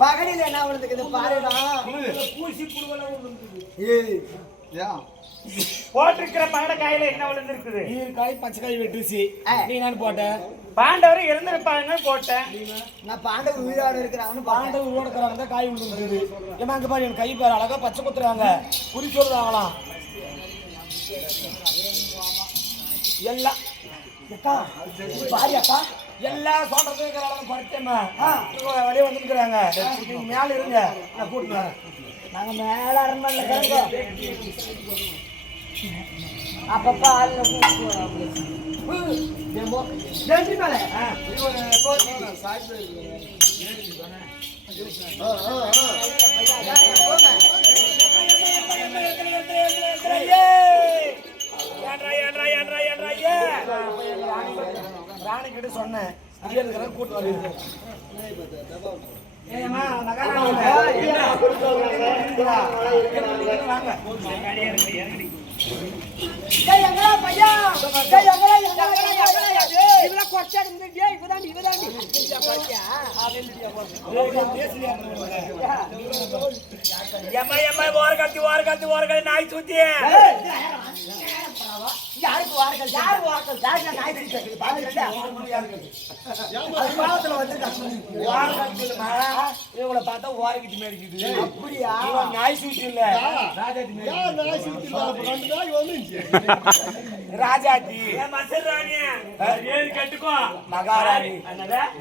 பகடியில என்ன விழுந்துக்குது பாருடா. பூசி புடுவல விழுந்துக்குது. போட்டிருக்கிற பகடக்காயில என்ன விழுந்திருக்குது? காய் பச்சை காய் வெட்டுச்சு. நீ நான் போட்டேன். பாண்டவர் இறந்திருப்பாங்க போட்டேன். நான் பாண்டவர் உயிரோட இருக்கிறாங்கன்னு பாண்டவர் உயிரோட இருக்கிறாங்க காய் விழுந்துருக்குது. ஏமா அங்க பாரு என் கை பாரு அழகா பச்சை குத்துறாங்க. குறி சொல்றாங்களாம் எல்லாம் பாரியாப்பா எல்லாம் சொல்றது படிச்சேம்மா வெளியே வந்துருக்குறாங்க. நீங்க மேல இருங்க நான் கூட்டிட்டு வரேன். நாங்க மேல அரண்மனையில கிடக்கோம். அப்பப்பா ஆளுல ராணி கிட்ட சொன்னேன் கூட்டு வருது. நாய் சுத்தி யாருக்கு வார்கள் யார் வார்கள் யாருக்கு நாய் சுத்தி இவங்களை பார்த்தா ஓரக்கிட்டு மேடிக்குது. அப்படியா? நாய் சூட்டி இல்ல ராஜாஜி கட்டுக்கோ மகாராணி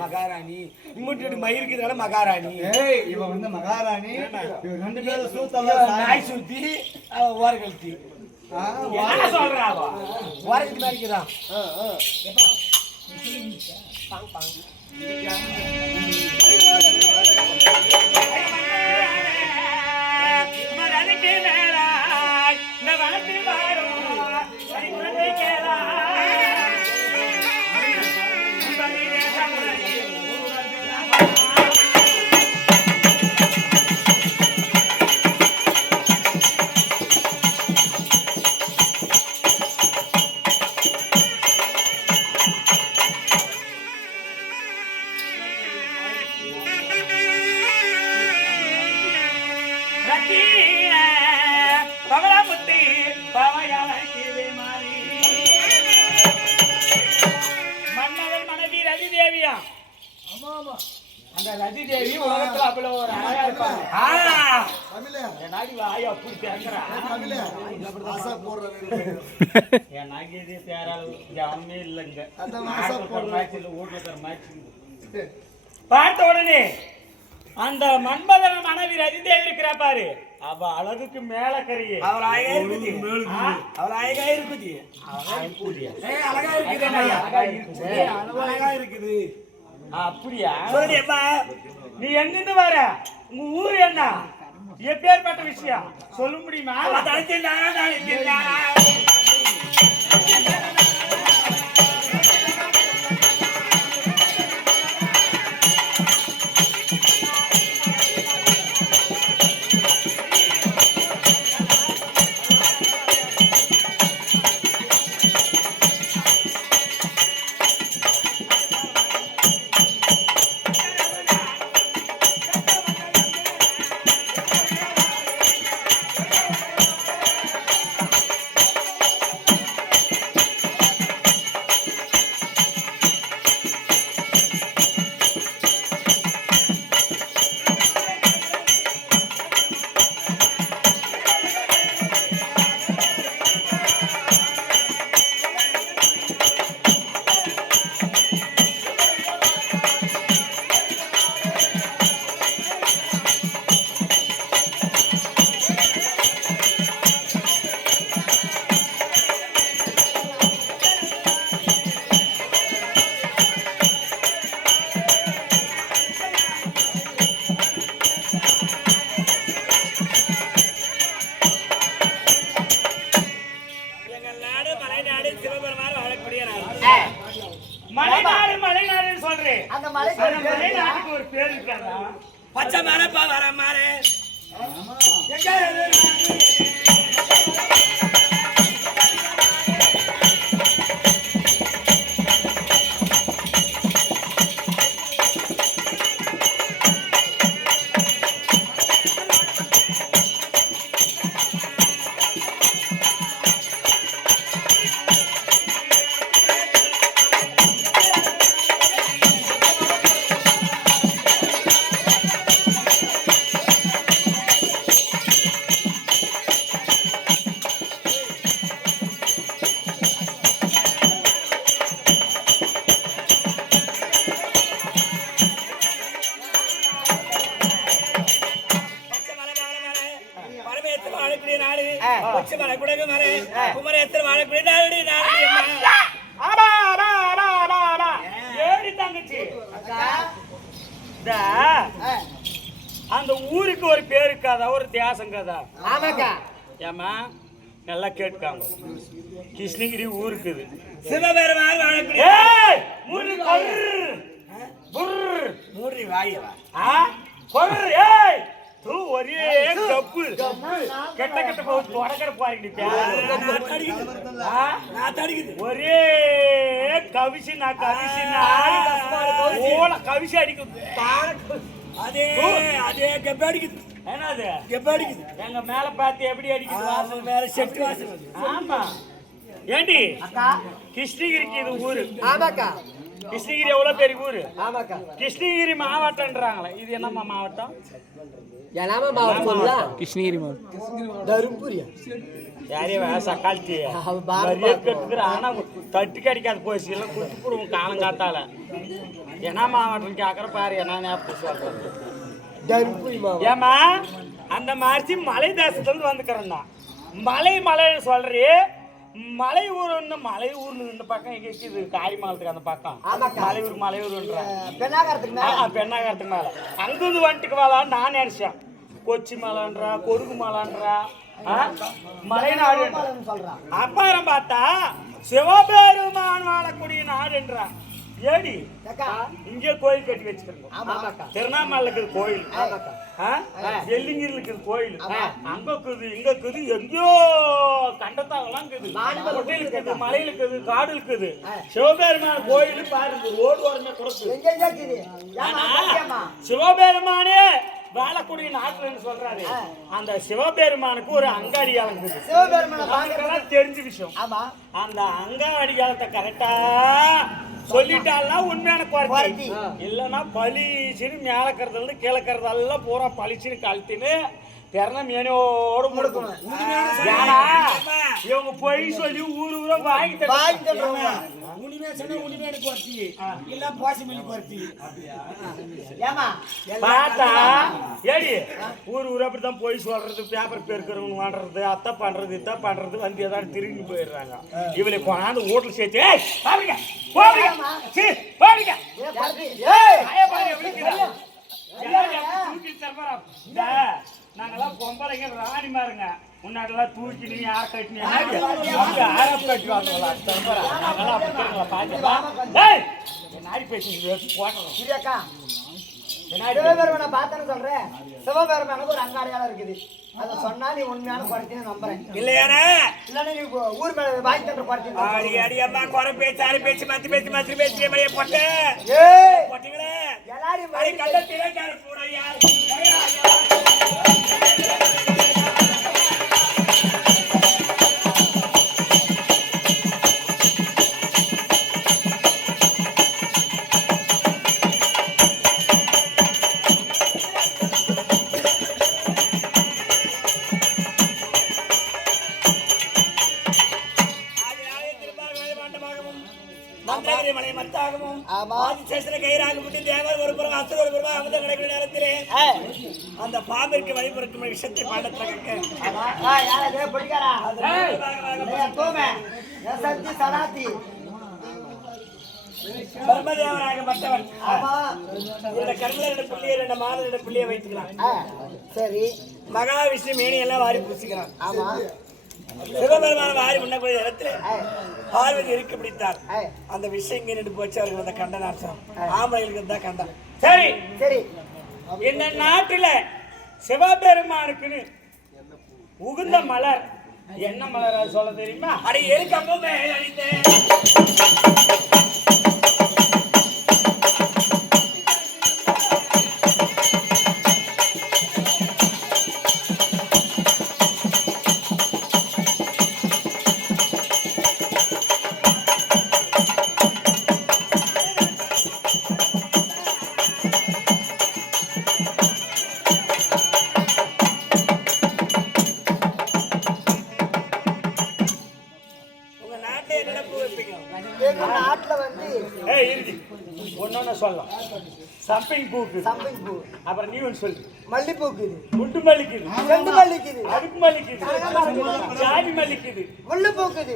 மகாராணி இம்முட்டு மயிருக்குதுனால மகாராணி. இவன் வந்து மகாராணி. ரெண்டு பேரும் சூத்தல நாய் சூத்தி ஓர கழிச்சு சொல்றாவா ஓரக்கிட்டு மேடிக்குதான். அந்த ரதி தேவி உலகத்துல அவ்வளவு ஒரு அழகா இருப்பாங்க. என் நாடி வாய் அப்படி பேசுறா. என் நாகி தேராளு இல்லைங்க. பார்த்த உடனே அந்த மன்மதன மனைவி ரதி தேவி இருக்கிறா பாரு. அவ அழகுக்கு மேல கறியே அவள் அழகா இருக்குது. அவள் அழகா இருக்குது. அழகா இருக்குது. அப்படியா? சொல்லியப்பா நீ எங்கிருந்து வர? உங்க ஊரு என்ன? எப்பேற்பட்ட விஷயம் சொல்ல முடியுமா? அந்த மலைக்கு ஒரு பேரு இருக்கா? நாட்டுக்கு ஒரு பேர் இருக்காதா? பச்சை மரப்பா வர மாறு எங்க பரமேஸ்வரன் வாழக்கூடிய நாடு பச்சை மலை குடகு மலை குமரேஸ்வரர் வாழக்கூடிய நாடு ஆமா ஆமா ஆமா ஆமா ஆமா ஏடி தங்கச்சி அந்த ஊருக்கு ஒரு பேர் இருக்காதா, ஒரு தியாசம் கதா? ஆமாக்கா. ஏமா நல்லா கேட்காங்க. கிருஷ்ணகிரி ஊருக்குது. சிவபெருமான் வாழக்கூடிய மூடி வாயவா ஒரே கப்பு கெட்ட கெட்ட போகுது தொடக்கிற பாருங்க ஒரே கவிசினா கவிசி அடிக்குது. அதே அதே கெப்ப அடிக்குது. என்னது கெப்ப அடிக்குது. எங்க மேல பார்த்து எப்படி அடிக்குது? வாசல் மேல செட்டு வாசல். ஆமா ஏண்டி அக்கா. கிருஷ்ணகிரிக்கு இது ஊரு. ஆமாக்கா. கிருஷ்ணகிரி எவ்வளவு பெரிய ஊரு? ஆமாக்கா. கிருஷ்ணகிரி மாவட்டம்ன்றாங்களே, இது என்னம்மா மாவட்டம்? எல்லாமே மாவட்டம். கிருஷ்ணகிரி மாவட்டம். தருமபுரியா? யாரையும் சக்கால்த்தி ஆனா தட்டுக்கு அடிக்காது போச்சு இல்லை குட்டி போடுவோம் காலங்காத்தால. என்ன மாவட்டம் கேட்கற பாரு என்ன ஞாபகம் சொல்றேன். தருமபுரி மாவட்டம். ஏமா அந்த மாதிரி மலை தேசத்துல இருந்து வந்துக்கிறேன்னா மலைன்னு சொல்றீ. மலை ஊர்னு இந்த பக்கம் எங்க இருக்குது? காரிமாலத்துக்கு அந்த பக்கம் மலையூர்ன்ற பெண்ணாகரத்துக்கு மேல அங்கிருந்து வந்துட்டுக்கு மேல நான் நினைச்சேன் கொச்சி மலைன்றா கொருகு மலைன்றா மலைநாடு சொல்றான். அப்புறம் பார்த்தா சிவபெருமான் வாழக்கூடிய நாடுன்றா. ஏடி இங்கே கோயில் கட்டி வச்சுக்கிறோம். திருவண்ணாமலை இருக்குது கோயில், வெள்ளிங்கிரில் இருக்குது கோயில், அங்க இருக்குது இங்க இருக்குது எங்கேயோ கண்டத்தாங்கலாம் இருக்குது, இருக்குது மலையில இருக்குது காடு இருக்குது. சிவபெருமான் கோயில் பாருங்க ரோடு ஓரமே கொடுக்குது. சிவபெருமானே வாழக்கூடிய நாட்டுன்னு சொல்றாரு. அந்த சிவபெருமானுக்கு ஒரு அங்க அடியாளம் இருக்குது. சிவபெருமான் தெரிஞ்ச விஷயம். அந்த அங்க அடியாளத்தை கரெக்டா சொல்லிட்டாள்னா உண்மையான குறைச்சி இல்லைன்னா பளிச்சுன்னு மேலக்கிறதுல இருந்து கீழக்கிறதெல்லாம் பூரா பளிச்சுன்னு கழுத்தின்னு திறன மேனோடு முடுக்கணும். ஏன்னா இவங்க போய் சொல்லி ஊரா வாங்கி தருவாங்க. பார்த்தா ஏடி ஊர் அப்படித்தான் போய் சொல்றது, பேப்பர் பெருக்கிறவங்க வாடுறது, அத்தை பண்றது இத்த பண்றது வந்து ஏதாவது திரும்பி போயிடுறாங்க. இவளை கொண்டாந்து வீட்டுல சேர்த்து நாங்கெல்லாம் பொம்பளைங்க ராணி மாருங்க. முன்னாடிலாம் தூக்கி நீ யார கட்டினி நாடி பேசி போட்டுறோம். சிவபெருமனை பார்த்தேன்னு சொல்றேன். சிவபெருமனுக்கு ஒரு அங்காடியாளம் இருக்குது. அதை சொன்னா நீ உண்மையான குறைச்சின்னு நம்புறேன். இல்லையானே இல்லன்னா நீ ஊர் மேல வாங்கி தர குறைச்சி அடி அடி அம்மா குறை பேச்சு அரை பேச்சு மத்தி பேச்சு மழைய போட்ட போட்டீங்களே எல்லாரும் கண்ட திரைக்கார கூடையா அந்த பாம்பிற்கு வழிபடுக்கும் விஷயத்தை பாடத்திற்கு பிரம்மதேவனாக மற்றவன் கண்ணில் புள்ளியை 2 மாதம் புள்ளியை வைத்துக்கலாம். சரி, மகாவிஷ்ணு மேனி எல்லாம் வாரி பூசிக்கிறான். ஆமா, சிவபெருமான வாரி முன்னக்கூடிய இடத்துல பார்வதி இருக்கு பிடித்தார். அந்த விஷயம் இங்கே நின்று போச்சு. அவருக்கு வந்த கண்ட நாசம் ஆம்பளைகளுக்கு தான் கண்டம். சரி சரி இந்த நாட்டுல சிவபெருமானுக்குன்னு உகுந்த மலர் என்ன மலர் அது சொல்ல தெரியுமா? அடி எருக்கம்பும் மேலணிந்தேன். எங்க நாட்டுல வந்து ஏய் இருக்கு ஒன்னொன்னு சொல்லலாம். சம்பிங் பூக்கு, சம்பிங் பூ, அப்புறம் நீ ஒன்று சொல்லு. மல்லிப்பூக்குது, முட்டு மல்லிக்குது, செண்டு மல்லிக்குது, அடுக்கு மல்லிக்குது, ஜாதி மல்லிக்குது, முள்ளு பூக்குது.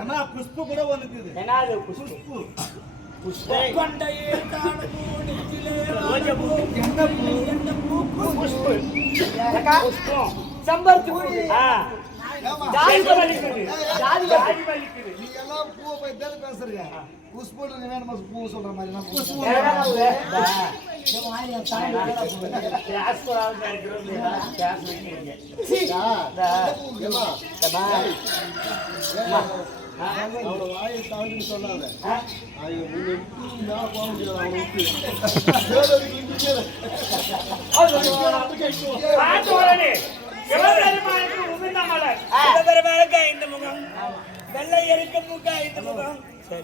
அண்ணா புஷ்பு கூட வந்துக்குது. என்ன அது புஷ்பு? புஷ்பம் கொண்டையே காணகூடிலே ரோஜாப்பூ. என்ன பூ? புஷ்பு. ஏக்கா, புஷ்பம். செம்பருத்தி பூ, ஏமா ஜாதி செண்டு மல்லிக்குது, ஜாதி ஜாதி மல்லிக்குது. நீங்க எல்லாம் பூவை போய் தேடி பேசுறீங்க. புஷ்பு வேணுமா பூ சொல்ற மாதிரி நான் புஷ்பு கேஸ் போடாம இருக்கிறோம் இல்லையா? கேஸ் வைக்கிறீங்க. அவரோட வாயை தாண்டி சொல்லாத. பாட்டு உடனே சிவபெருமானுக்கு உகுந்த மலர். சிவபெருமானுக்கு 5 முகம், வெள்ளை எருக்கும் பூக்கு 5 முகம்.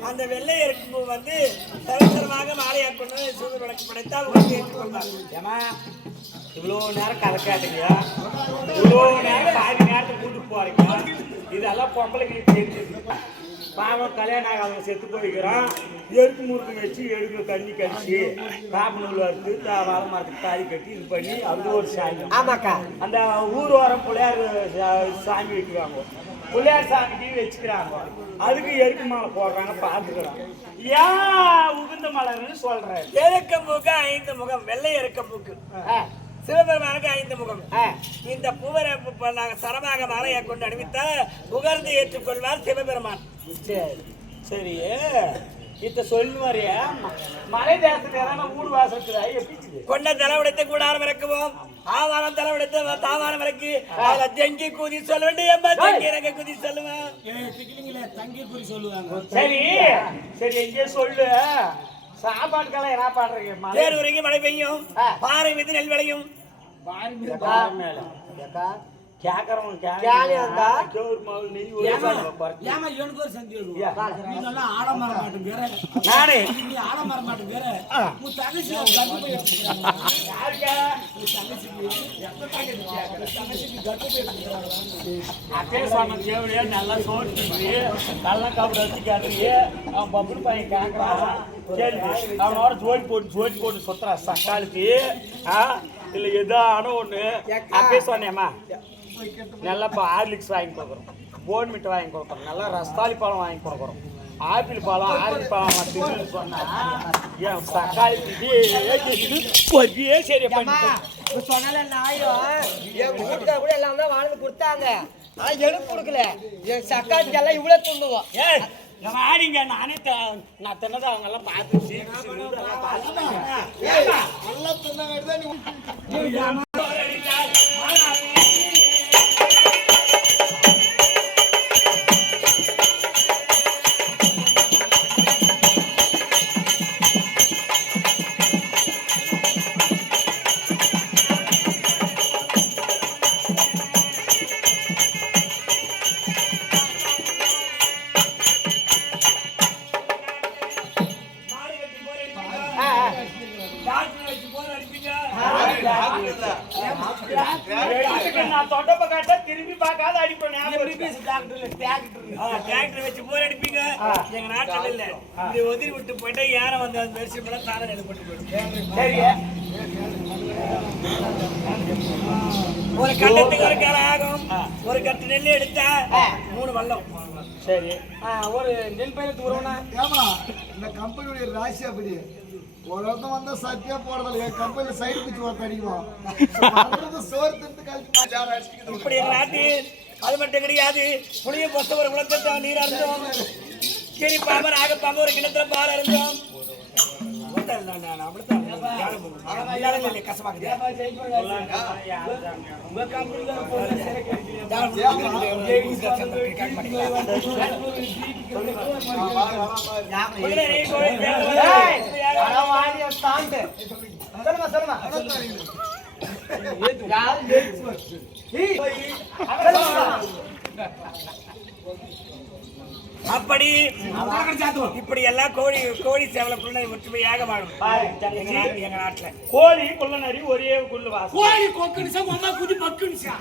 அந்த வெள்ளை எருக்கும் பூ வந்து தரத்தரமாக மாலையாக கொண்டு சிவபெருமானுக்கு படைத்தால் உடனே ஏற்றுக்கொண்டார். ஏமா இவ்வளோ நேரம் கதை காட்டுங்க, இவ்வளோ நேரம் பாதி நேரத்துக்கு கூட்டு போறீங்க. இதெல்லாம் பொம்பளைங்களுக்கு தெரிஞ்சது. பாவம் கல்யாணம் ஆகாத செத்து போய்க்கிறோம். எருக்கு முறுக்கு வச்சு எடுக்க தண்ணி கடிச்சு காப்பநூல் வறுத்து வாழை மரத்துக்கு தாலி கட்டி இது பண்ணி அது ஒரு சாமி. ஆமாக்கா, அந்த ஊர் ஓரம் பிள்ளையார் சாமி வைக்கிறாங்க. பிள்ளையார் சாமிக்கு வச்சுக்கிறாங்க. அதுக்கு எருக்கு மாலை போடுறாங்க. பார்த்துக்கிறாங்க. ஏன் உகுந்த மலர்னு சொல்றேன்? எருக்கம் பூக்கு 5 முகம், வெள்ளை எருக்கம் பூக்கு. சிவபெருமானுக்கு 5 முகம். இந்த பூவரை நாங்கள் சரமாக மாலையை கொண்டு அணிவித்தால் புகழ்ந்து ஏற்றுக்கொள்வார் சிவபெருமான். சரி சரி இத்த சொல்லுவாரியா மலை தேசத்துல ஊடு வாசத்துல எப்படி கொண்ட தலைவடைத்து கூடாரம் இறக்குவோம். ஆவாரம் தலைவடைத்து தாவாரம் இறக்கி அதுல தெங்கி குதி சொல்ல வேண்டிய தங்கி குதி சொல்லுவேன். தங்கி குறி சொல்லுவாங்க. சரி சரி எங்கே சொல்லு. சாப்பாட்டுக்கெல்லாம் என்ன பாடுறீங்க? வேறு உறங்கி மழை பெய்யும், பாறை மீது நெல் விளையும். மேல ஏக்கா, கேக்குறவங்க கேலி வந்தா? நானே அப்பே சொன்ன தேவையா நல்லா சோட்டு நல்லா காப்பிட வச்சு கேட்கறியே. அவன் பப்புனு பையன் கேட்கறான். சரி அவனோட ஜோடி போட்டு சுத்துறான் சக்காலுக்கு. இல்ல ஏதான ஒண்ணு அப்பே சொன்னேம்மா நல்லா ஹார்லிக்ஸ் வாங்கி கொடுக்குறோம், போன் மிட் வாங்கி கொடுக்குறோம், நல்லா ரஸ்தாலி பழம் வாங்கி கொடுக்குறோம், ஆப்பிள் பழம் ஆரஞ்சு பழம் தின்னு சொன்னா என் தக்காளி சரி பண்ணி சொன்னால நாயும் என் வீட்டுக்கார கூட எல்லாம் தான் வாழ்ந்து கொடுத்தாங்க. ஆனா எனக்கு கொடுக்கல. என் சக்காத்துக்கெல்லாம் இவ்வளவு துண்டுவோம். ஆடிங்க நானே நான் தின்னதை அவங்க எல்லாம் பார்த்து நான் தொண்டப்ப காட்ட திரும்பி பார்க்காத அடிப்பேன். டிராக்டர் வச்சு போர் அடிப்பீங்க. எங்க நாட்டில் இல்ல இப்படி ஒதுரி விட்டு போயிட்டா யாரை வந்து அந்த தரிசனம் பண்ண தானே எழுப்பட்டு போயிடும். சரி ஒரு கட்டத்துக்கு ஒரு காலம் ஆகும். ஒரு கட்டு நெல் எடுத்தா 3 வல்லம். சரி ஒரு நெல் பயிரத்து உறவுனா ஏமா இந்த கம்பெனியுடைய ராசி அப்படி ஒரு இடத்துல வந்தா சத்தியா போறதில்ல. என் கம்பெனில சைடு பிச்சு ஒருத்த அடிக்குவோம். சோறு திட்டு கழிச்சு இப்படி எங்க நாட்டில் அது மட்டும் கிடையாது. புளிய பொத்த ஒரு குளத்தை நீர் அருந்தோம். சரி பாம்பர் ஆக பாம்பு ஒரு கிணத்துல பால் அருந்தோம். அப்படி இப்படி எல்லாம் கோழி சேவல பிள்ளை ஒற்றுமையாக வாழும் எங்க நாட்டுல. கோழி குள்ளநரி ஒரே குள்ளு வாசம். கோழி கொக்குனிசா அம்மா குதி பக்குனிசா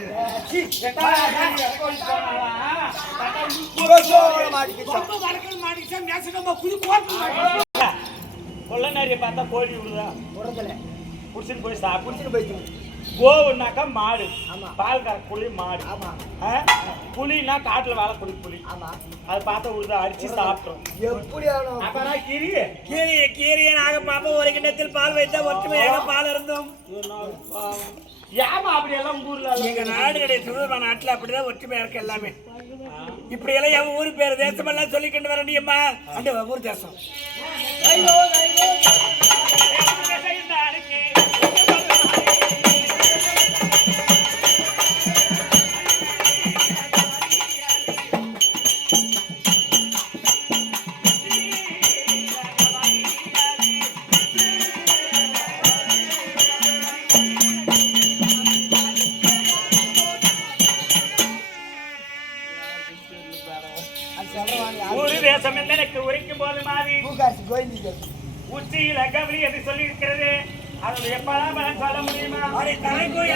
குள்ளநரியை பார்த்தா கோழி விடுதா? உடத்துல புடிச்சுன்னு போய் சாப்பிட்டு குடிச்சிட்டு போயிட்டு கோவுனாக்கா மாடு, ஆமா. பால் கறக்கூடிய மாடு. ஆமா. புலினா காட்டுல வாழக்கூடிய புலி. ஆமா. அதை பார்த்தா விடுதா அடிச்சு சாப்பிட்டோம். எப்படி ஆகணும் அப்புறம் கீரிய நாக பாப்பா ஒரு கிண்ணத்தில் பால் வைத்தா ஒற்றுமையாக பால் இருந்தோம். ஏமா அப்படி எல்லாம் உங்க ஊர்ல எங்க நாடு கிடையாது. சுதந்திர நாட்டுல அப்படிதான் ஒற்றுமையா இருக்கு எல்லாமே. இப்படி எல்லாம் என் ஊரு பேர் தேசம் எல்லாம் சொல்லிக்கிட்டு வர முடியுமா? அந்த ஊர் தேசம் ஒரு தேசம் எனக்கு உரைக்கும் போது மாதிரி பூகாசி கோயிலுக்கு உச்சியில கவலி என்று சொல்லி இருக்கிறது. அதனுடைய பலன் சொல்ல முடியுமா? அவரை தலைக்கு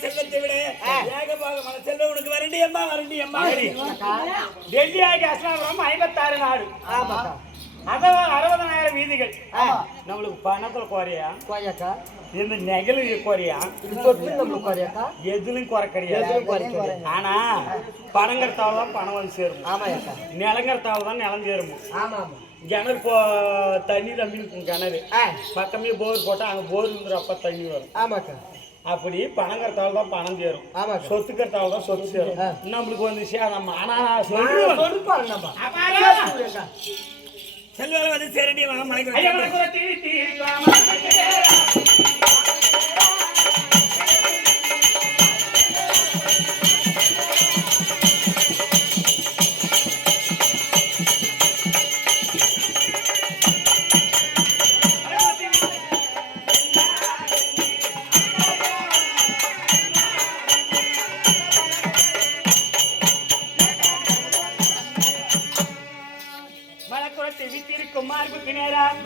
செல்வத்தை விட ஏகபாகமான செல்வம் உனக்கு வரண்டி அம்மா டெல்லி ஆகி அஸ்லாபுரம் 56 நாடு. ஆமா. அதான் 60,000 வீதிகள். நம்மளுக்கு பணத்துல குறையா? கோயக்கா இந்த நெகலு குறையா? நம்மளுக்கு கோயக்கா எதுலும் குறை கிடையாது. ஆனா பணங்கிறதால தான் பணம் வந்து சேரும். ஆமாக்கா. நிலங்கிறதால தான் நிலம் சேரும். ஆமா ஆமா. கிணறு தண்ணி தம்பி இருக்கும். கிணறு பக்கமே போர் போட்டா அங்க போர் இருக்கிறப்ப தண்ணி வரும். ஆமாக்கா. அப்படி பணங்கிறதால தான் பணம் சேரும். சொத்துக்கிறதால தான் சொத்து சேரும். நம்மளுக்கு வந்துச்சு நம்ம ஆனா செல்வம் வந்து சேரண்டி மலைக்கு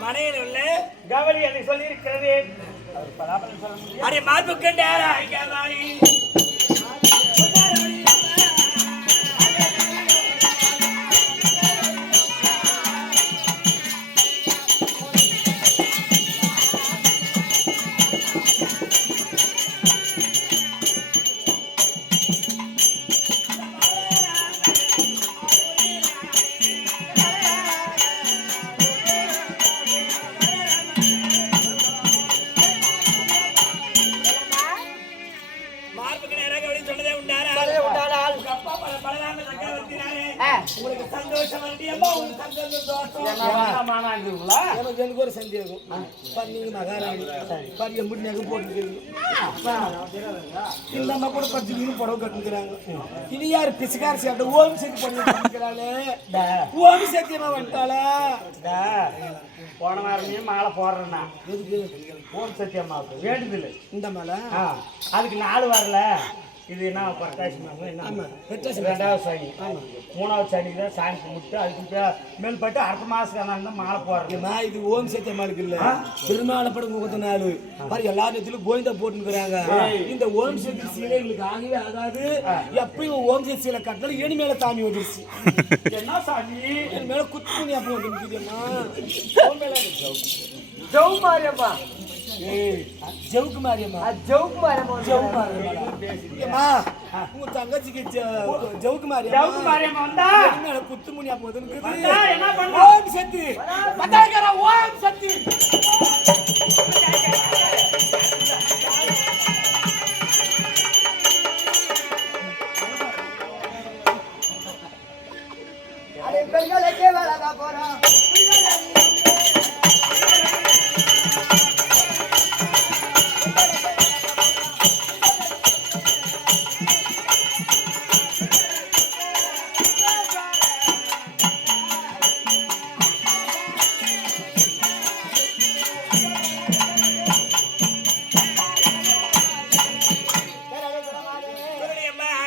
மனையில் உள்ள கவலி அதை சொல்லி இருக்கிறது. அரை மார்புக்கு நேரா உங்களுக்கு சந்தோஷம் வண்டியம்மா உங்களுக்கு சந்தோஷம் எனக்கு ஒரு சந்தேகம். நீங்க மகாராணி பாரு எப்படி நகை போட்டுருக்கீங்க. இந்த அம்மா கூட 10 மீன் புடவை கட்டுக்கிறாங்க. இது யாரு பிசுக்கார சேர்த்த ஓம் சக்தி பண்ணிக்கிறாளே. ஓம் சக்தியமா வந்துட்டாளா? போன வாரமே மாலை போடுறேன்னா எதுக்கு? ஓம் சத்தியம்மாவுக்கு வேண்டுதில்லை. இந்த மாலை அதுக்கு 4 வரல. இது என்ன பட்டாசி மாதம் என்ன ஆமா வெட்டாசி 2வது சனி 3வது சனிக்கு தான் சாமி கும்பிட்டு அதுக்கு மேல்பட்டு அடுத்த மாசம் தான் மாலை போடுறது. இது ஓம் சத்தியமாளுக்கு இல்ல திருநாளப்பட 34 பாரு எல்லா நேரத்திலும் கோவிந்தா போட்டுக்கிறாங்க. இந்த ஓம் சக்தி சீலை எங்களுக்கு ஆகவே ஆகாது. எப்பயும் ஓம் சக்தி சீலை கட்டல ஏனி மேல சாமி வந்துருச்சு. என்ன சாமி என் மேல குத்துக்குனியா போட்டுருக்குதுமா. ஜவு மாரியம்மா, ஜவுக்கு மாரியம்மா, ஜவுக்கு மாரியம்மா, ஜவு மாரியம்மா. உங்க தங்கச்சிக்கு ஜவுக்கு மாரியம்மா வந்தா என் மேல குத்துமுனியா போதுன்னு என்ன பண்ண ஓம் சக்தி பத்தாயிரம் ஓம் சக்தி. பெண்களுக்கே வழங்க போறோம்.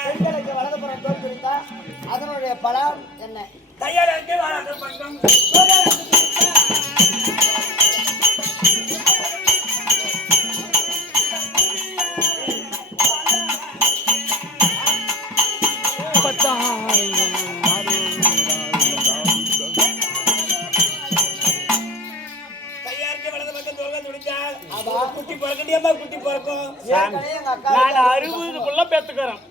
பெண்களுக்கு வழங்க போற தோல் குறித்தா அதனுடைய பலம் என்ன? தயாராக வாழ பண்றோம். குட்டி பிறக்கண்டியம்மா குட்டி பிறக்கும். ஏற்கனவே எங்க அக்கா நான் 60க்குள்ள பெத்துக்கிறேன்.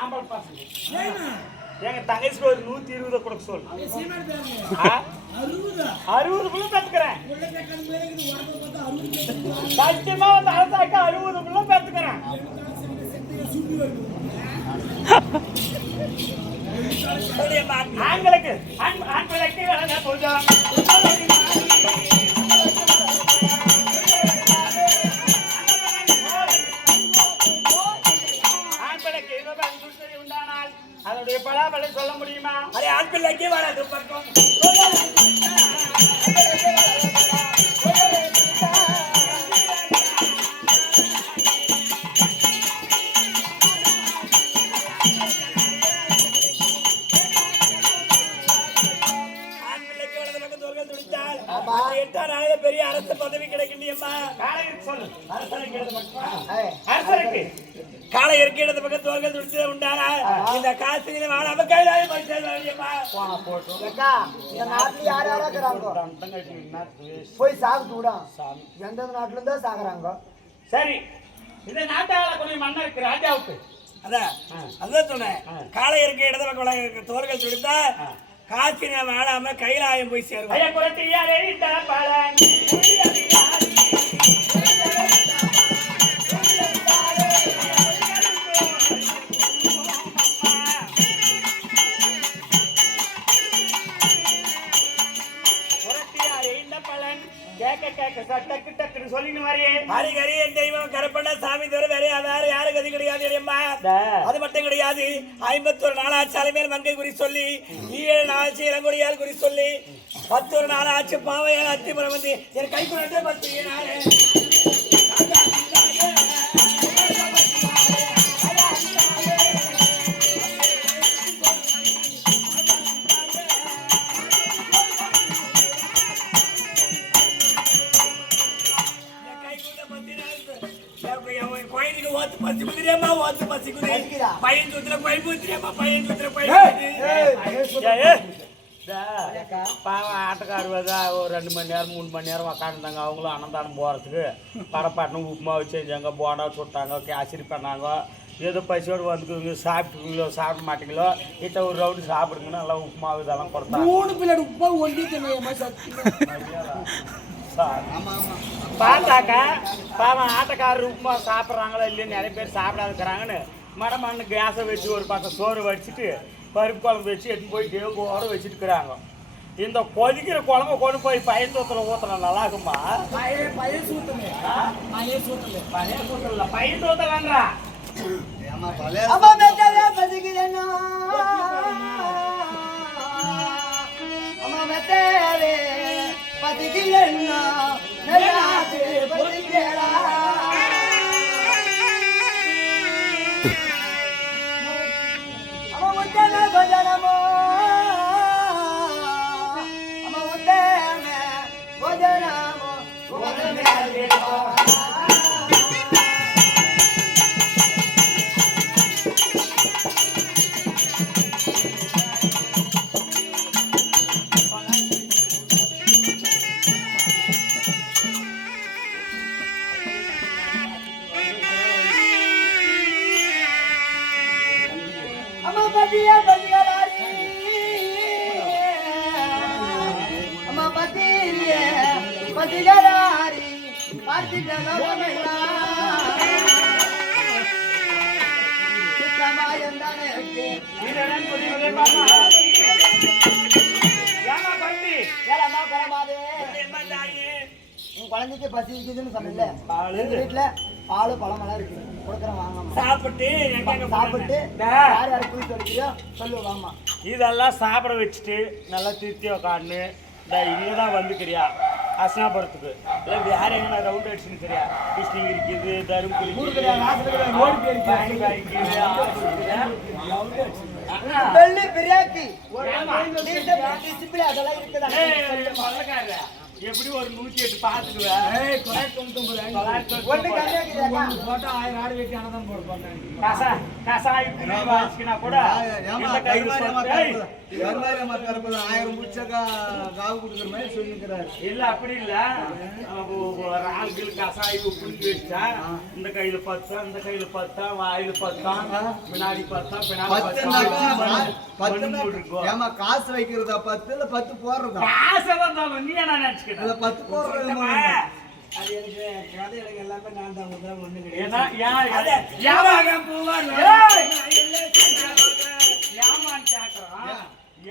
ஆம்பளை பசங்க எங்க தங்கச்சிக்கு ஒரு 120 கொடுக்க சொல்லு. 60க்குள்ள பெத்துக்கிறேன். சத்தியமா வந்து அரசாக்க 60க்குள்ள பெத்துக்கிறேன். ஆண்களுக்கு ஆண்களுக்கு வேலை கொஞ்சம் அதனுடைய பலாபலை சொல்ல முடியுமா? அரே ஆண் பிள்ளைக்கே வராது பக்கம். பெரிய அரசு பதவி கிடைக்கின்றியம்மா. அரசருக்கு காலை இருக்கிறது பக்கம் தோல்கள் துடிச்சது உண்டானா இந்த காசுகளை வாழாம கையிலாய மனுஷன்மா. அக்கா இந்த நாட்டுல யார் யாரா இருக்கிறாங்க போய் சாப்பிட்டு விடும். எந்த நாட்டுல இருந்தா சாகுறாங்க. சரி இந்த நாட்டாள கொஞ்சம் மன்னருக்கு ராஜாவுக்கு அதான் சொன்னேன். காலை இருக்க இடத்துல பக்கம் தோல்கள் துடித்தா காசினை வாழாம கைலாயம் போய் சேருவாங்க. ஹரிகரி என் தெய்வம் கருப்பண்ண சாமி தவிர வேற யாரு கதி கிடையாது. அது மட்டும் கிடையாது. 51 நாளாச்சு மேல் மங்கை குறி சொல்லி 7 நாளாச்சு இளங்குடியால் குறி சொல்லி 11 நாளாச்சு பாவையால் அத்திமரம் வந்து என் கை குழந்தை 10 நாளே. பையன் சுத்திர பை பூத்திரியம்மா பையன் சுத்திர பை பாவம் ஆட்டக்காரு ஒரு 2 மணி நேரம் 3 மணி நேரம் உக்காந்துருந்தாங்க. அவங்களும் அன்னதானம் போகிறதுக்கு படப்பாட்டினம் உப்புமா செஞ்சாங்க, போண்டா சுட்டாங்க, கேசரி பண்ணாங்க. ஏதோ பசியோடு வந்துக்குவீங்க, சாப்பிட்டுங்களோ சாப்பிட மாட்டீங்களோ கிட்ட ஒரு ரவுண்டு சாப்பிடுங்கன்னு நல்லா உப்புமா இதெல்லாம் கொடுத்தாங்க. 3 பிளேட் உப்பா ஒண்டி பார்த்தாக்கா பாவம் ஆட்டக்காரர் உப்புமா சாப்பிட்றாங்களா இல்லைன்னு நிறைய பேர் சாப்பிடாதுக்கிறாங்கன்னு மடமண்ணு கேஸை வச்சு ஒரு பக்கம் சோறு வடிச்சிட்டு பருப்பு குழம்பு வச்சு எடுத்து போய் தேவோட வச்சுட்டு இருக்கிறாங்க. இந்த கொதிக்கிற குழம்பு கொண்டு போய் பையன் தூத்துல ஊத்தலாம் நல்லா இருக்குமா? பையன் சூத்தல பையன் தூத்தலான்றா அம்மா மெத்தவே பசிக்குதேனா, அம்மா மெத்தவே பசிக்குதேனா, நல்லாதே பசிக்குதேடா. அம்மா பத்தியா பத்தியாரி அம்மா பத்திய பத்தியாரி பார்த்துட்ட சித்தமாயம் தானே ஏழம்மா பரமாதே உன் குழந்தைக்கு பசி இருக்குதுன்னு சொன்னல வீட்டுல பால் பழமெல்லாம் இருக்கு கொடுக்குறேன் வாங்கம்மா சாப்பிட்டு சாப்பிட்டு யார் யார் போய் சொல்லிக்கிறியோ சொல்லு வாங்கம்மா இதெல்லாம் சாப்பிட வச்சுட்டு நல்லா திருப்தி உக்காந்து இந்த இங்கே தான் வந்துக்கிறியா அசனாபுரத்துக்கு இல்லை வேற எங்கன்னா ரவுண்ட் அடிச்சுன்னுக்கிறியா கிருஷ்ணகிரி இருக்குது தருமபுரி வெள்ளி பிரியாக்கி அதெல்லாம் இருக்குதா எப்படி ஒரு 108 பாத்துக்குவேன் ஒண்ணு கம்மியாக்குதா போட்டா 1000 ஆடு வெட்டி அனதான் போடுறோம். கசாய் வாசிக்கினா கூட இந்த கையில் இல்ல அப்படி இல்ல ஒரு ஆள்கள் கசாய் புரிஞ்சு வச்சா இந்த கையில 10 அந்த கையில 10 வாயில 10 பின்னாடி 10 காசு வைக்கிறதா 10 இல்ல 10 போடுறதா காசை வந்தாலும் நீ என்ன நினைச்சுக்கிட்ட 10 போடுறது அது எனக்கு கதை எனக்கு எல்லாமே நான் தான் முதல்ல ஒண்ணு கிடையாது. ஏன்னா ஏமான்னு கேட்கறான்.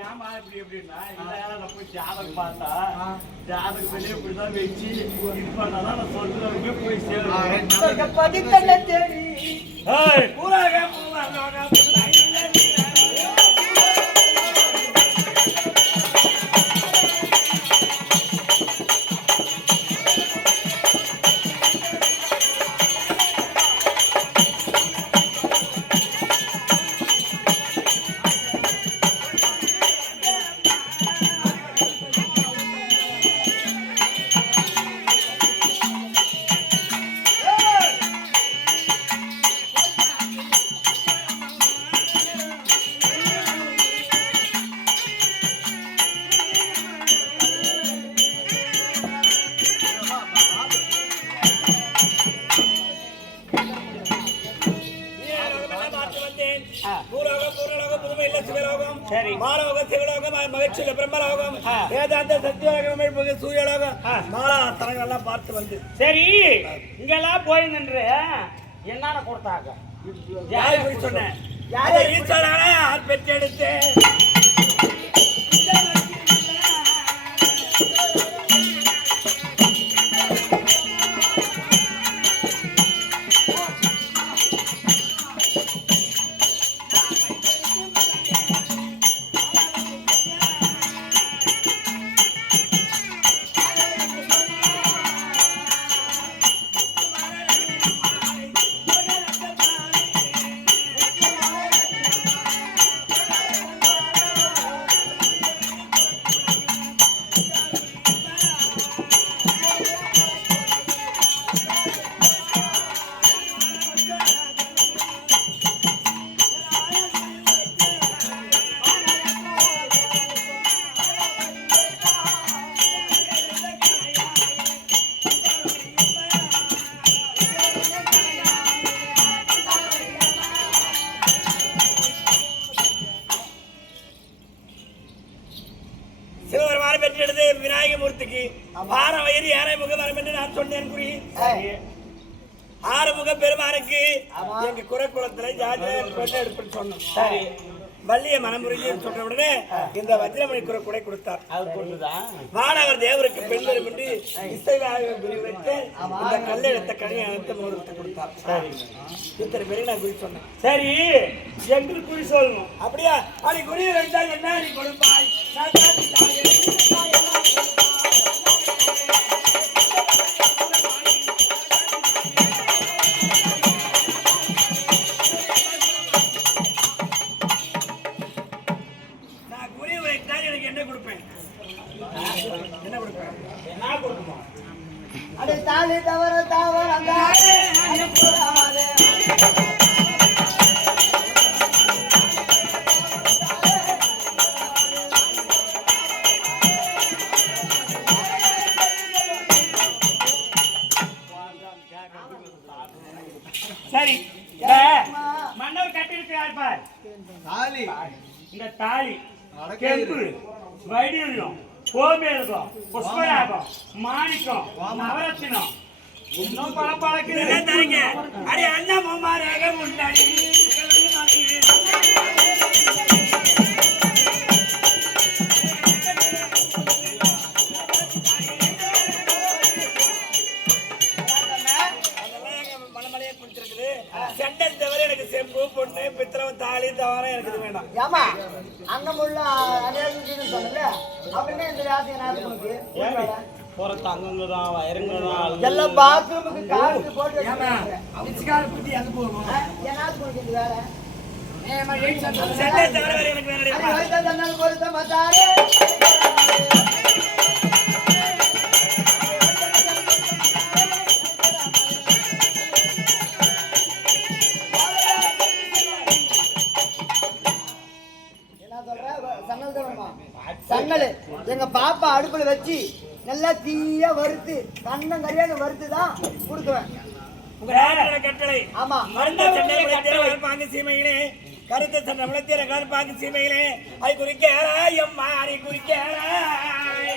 ஏமா இப்படி எப்படின்னா இல்ல நான் போய் ஜாதகம் பார்த்தா ஜாதகம் வெளியே இப்படிதான் வச்சு இது பண்ணாதான் நான் சொல்றவங்க போய் சேரும். பதித்தல்ல தேடி பூராக பூவாக சரி மாலோகம் சிவலோகம் மகிழ்ச்சியில பிரம்மலோகம் வேதாந்த சத்தியோகம் சூரியலோகம் மாலா தரங்கள்லாம் பார்த்து வந்து சரி இங்கெல்லாம் போய் நின்று என்னென்ன கொடுத்தாங்க யாரை போய் சொன்னேன் யாரை ஈஸ்வரனை ஆள் பெற்றெடுத்து சிவபெருமான பெற்றெடுத்து விநாயகமூர்த்திக்கு ஆறாம் வயிறு ஏழை முகம் வரும் என்று நான் சொன்னேன் குறி ஆறுமுக பெருமானுக்கு எங்க குலத்துல ஜாதி எடுப்புன்னு சொன்னோம் சரி வள்ளிய மனமுறையும் சொன்ன உடனே இந்த வஜ்ரமணி குறை கொடுத்தார் வானவர் தேவருக்கு பெண் வரும் என்று இசைவாக குறித்து இந்த கல்லை எடுத்த கனியை அழுத்த முகத்தை கொடுத்தார் சரி இத்தனை பேருக்கு நான் குறி சொன்னேன் சரி எங்களுக்கு குறி சொல்லணும் அப்படியா அப்படி குறி வைத்தா என்ன நீ கொடுப்பாய் நான் குறி வைத்தா எனக்கு என்ன கொடுப்பேன் என்ன கொடுப்பேன் என்ன கொடுக்கணும் அடே தாய் தாலி தவற தாவர அனுப்புறாதே சரி இந்த மன்னர் கட்டியிருக்கிறார் பார் தாலி இந்த தாலி கெம்பு வைடூரியம் கோமேதகம் புஷ்பராகம் மாணிக்கம் நவரத்தினம் இன்னும் பல பழக்கு தரீங்க அடி அண்ணன் மாறாக முன்னாடி செண்டல் தவிர எனக்கு செம்பு பொண்ணு பித்திரம் தாலி தவிர எனக்கு வேண்டாம். ஏமா அங்கமுள்ள அடையாளம் சொன்னல அப்படின்னா இந்த ராசி என்ன உனக்கு போற தங்கங்க தான் வயருங்க தான் எல்லாம் பாத்ரூமுக்கு காருக்கு போட்டு அவிச்சுக்கார புத்தி அது போகும் ஏனாது உனக்கு இந்த வேலை செண்டல் தவிர வேற எனக்கு வேண்டாம். பொருத்த மாட்டாரே சன்னல் எங்க பாப்பா அடுப்புல வச்சு நல்லா தீயா வறுத்து கண்ணம் கறியாக வறுத்து தான் கொடுக்குவேன். உங்க ராஜோட கட்டளை ஆமா மருந்த செண்டை விளைத்திற பாங்கு சீமையிலே கருத்த சண்டை விளைத்திற கருப்பாங்கு சீமையிலே அது குறிக்கிறாய் அம்மா அதை குறிக்கிறாய்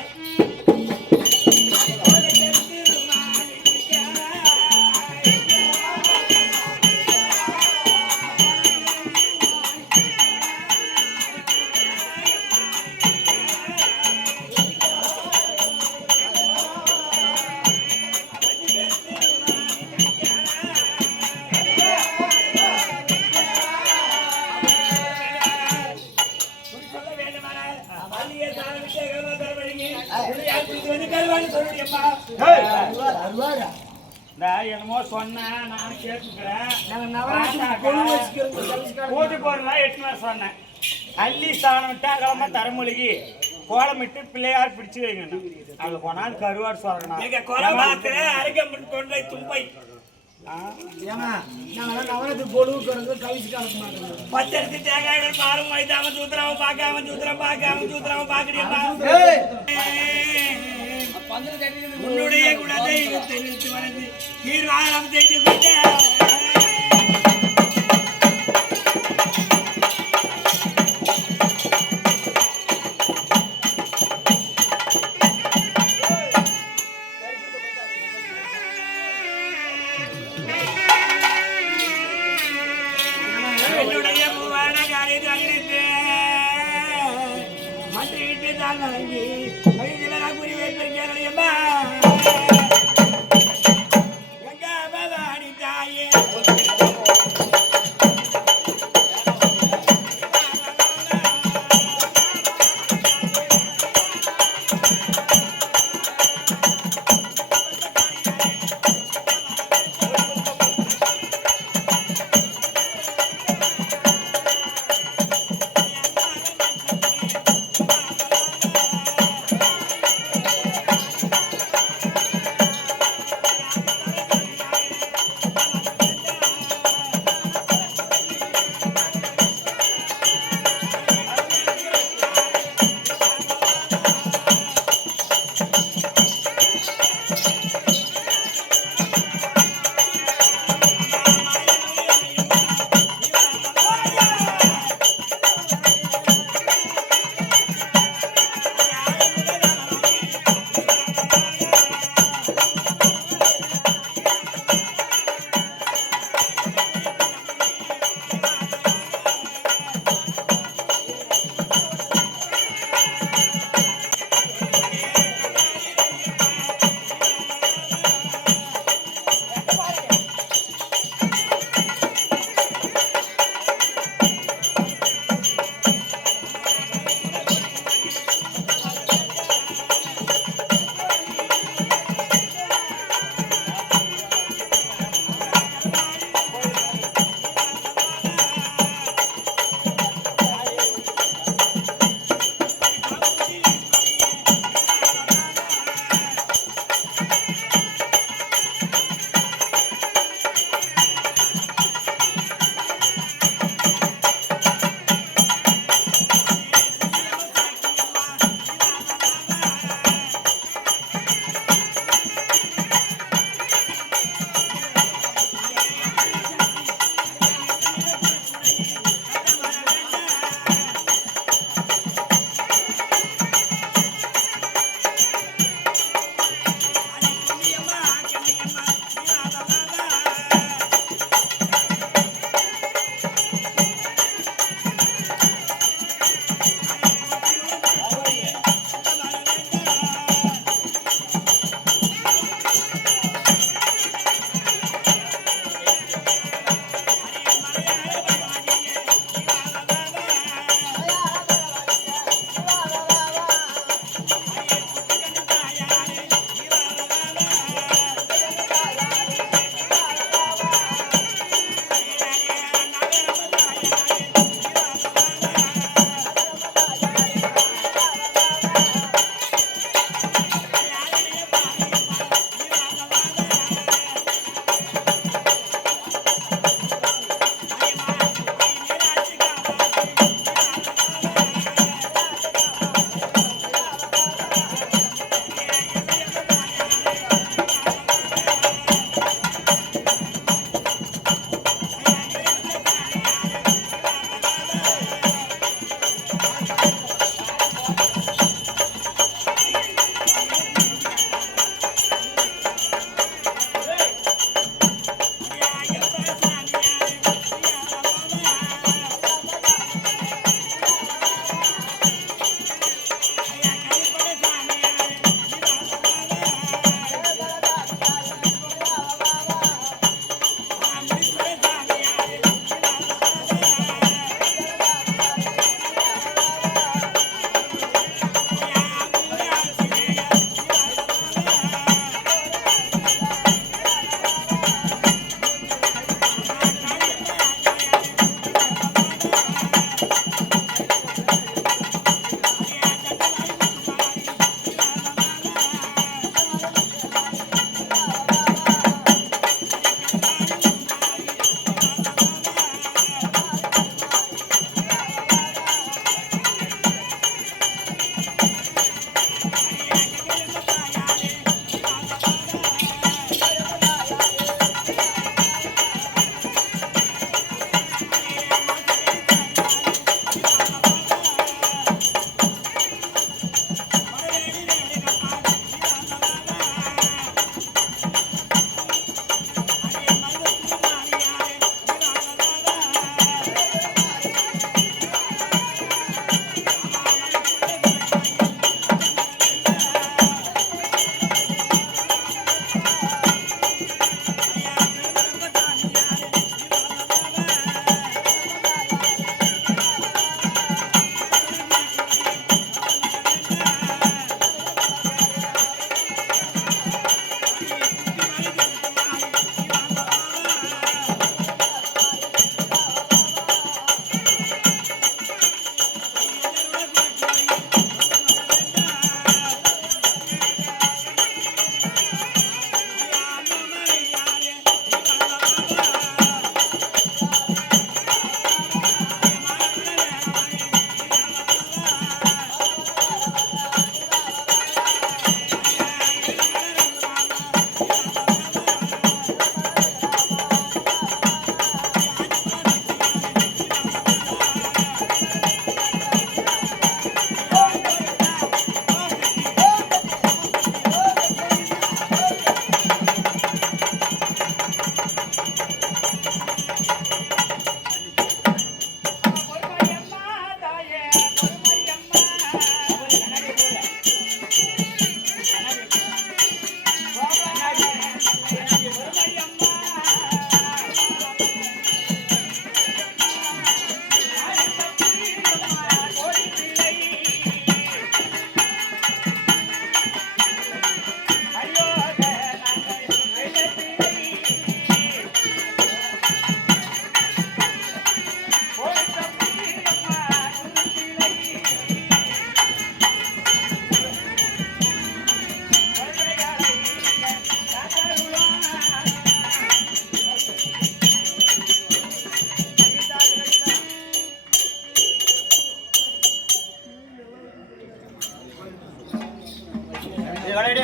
என்னமோ சொன்னேன் நான் கேட்டுக்கிறேன் போட்டு போறதா 8 வருஷம் சொன்னேன் அள்ளி ஸ்தானம் விட்டு அகலமா தரமொழிகி கோலமிட்டு பிள்ளையார் பிடிச்சு வைங்க அங்க போனால் கருவாடு சொல்லணும் எங்க கொலபாத்திர அரைக்கம்பன் கொண்டை தும்பை ஏமா நாங்க நவரத்துக்கு பொழுது கவிச்சு கலக்க மாட்டோம் பச்சரிசி தேங்காய்கள் பாலும் வைத்தாம சூத்திராம பார்க்காம சூத்திராம பாக்குறீங்களா உன்னுடைய குலத்தை தெரிவித்து வளர்ந்து தீர்வாகம் செய்து விட்டேன். என்னுடைய பூவான காரியத்தை அறிவித்து மந்திரிட்டு தான் வழங்கி வயதில் கூறி வைத்திருக்கிறேன் அம்மா எங்க பவானி தாயே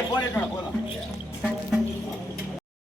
போன் போதும்